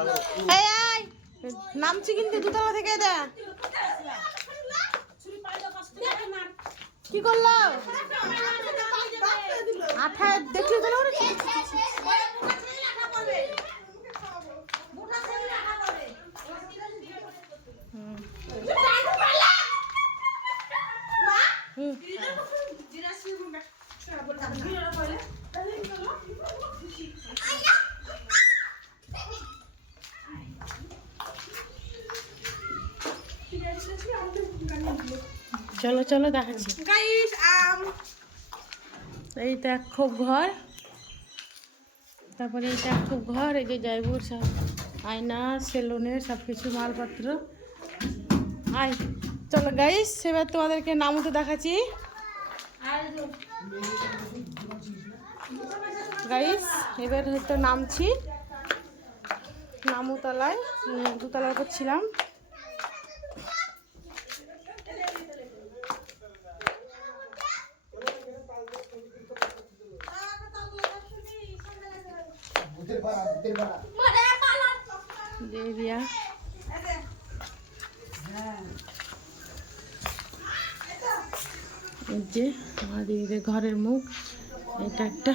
এই এই নামছি কিন্তু দুতলা থেকে দে কি করলো আঠায় দেখলি তো চলো চলো দেখাচ্ছি এইটা এক খুব ঘর তারপরে এইটা এক খুব ঘর এই যে জয়পুর সব আয়না সেলুনের সব কিছু মালপত্র আয় চলো গাইস এবার তোমাদেরকে নামতে দেখাচ্ছি গাইস এবার হয়তো নামছি নামুতলায় দুতলার উপর ছিলাম এই যে আমাদের ঘরের মুখ এটা একটা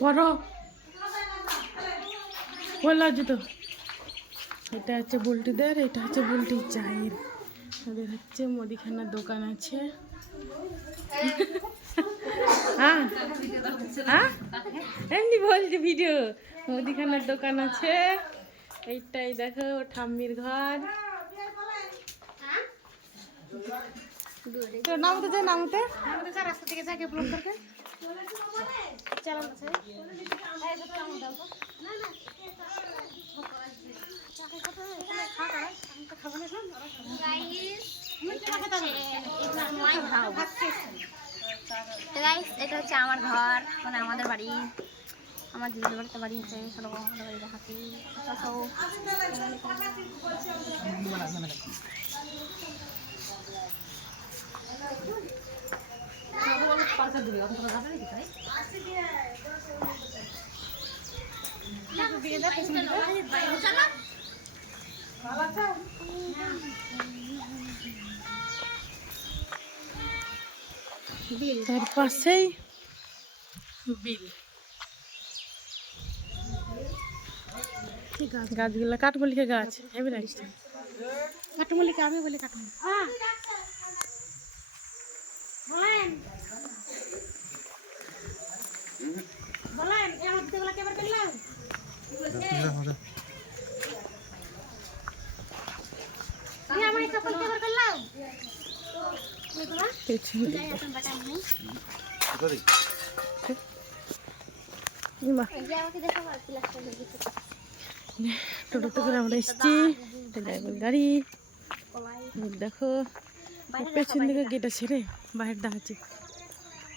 পড়ো বললো জুতো এটা হচ্ছে বুলটিদের এটা হচ্ছে বুলটির চায়ের ওদের হচ্ছে মুদিখানার দোকান আছে হ্যাঁ হ্যাঁ এমনি বলছি ভিডিও মুদিখানার দোকান আছে এইটাই দেখো ঠাম্মির ঘর নামতে যাই নামতে রাস্তা থেকে যাকে ব্লক করবে চালাতে এটা হচ্ছে আমার ঘর মানে আমাদের বাড়ি আমার দিদির বাড়িতে বাড়ি হচ্ছে চলো আমাদের বাড়ি দেখাচ্ছি তার পাশেই বিল গাছগুলো কাঠমল্লিকা গাছ হেবি লাগছে কাঠমল্লিকা আমি বলি কাঠমল্লিকা বলেন বলেন আমার দিদিগুলো কেবার করলাম আমার এই চপ্পল কেবার করলাম টোটো করে আমরা এসছি গাড়ি দেখো পেছন দিকে গেট আছে রে বাইরে দেখাচ্ছি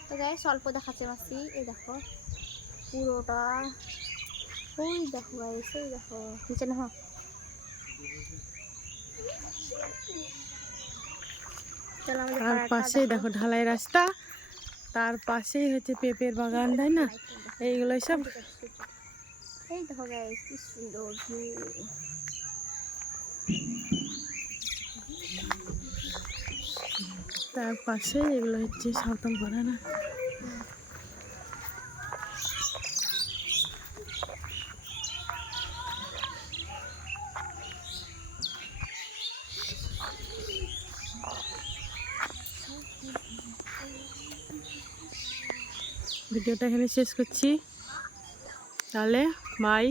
তো গায়ে স্বল্প দেখাচ্ছে মাসি এই দেখো পুরোটা ওই দেখো গাইস এই দেখো নিচে না তার পাশেই দেখো ঢালাই রাস্তা তার পাশেই হচ্ছে পেঁপের বাগান তাই না এইগুলো সব এই দেখো গাইস কি সুন্দর তার পাশে এগুলো হচ্ছে সাঁওতাল পাড়া না ভিডিওটা এখানে শেষ করছি তাহলে বাই।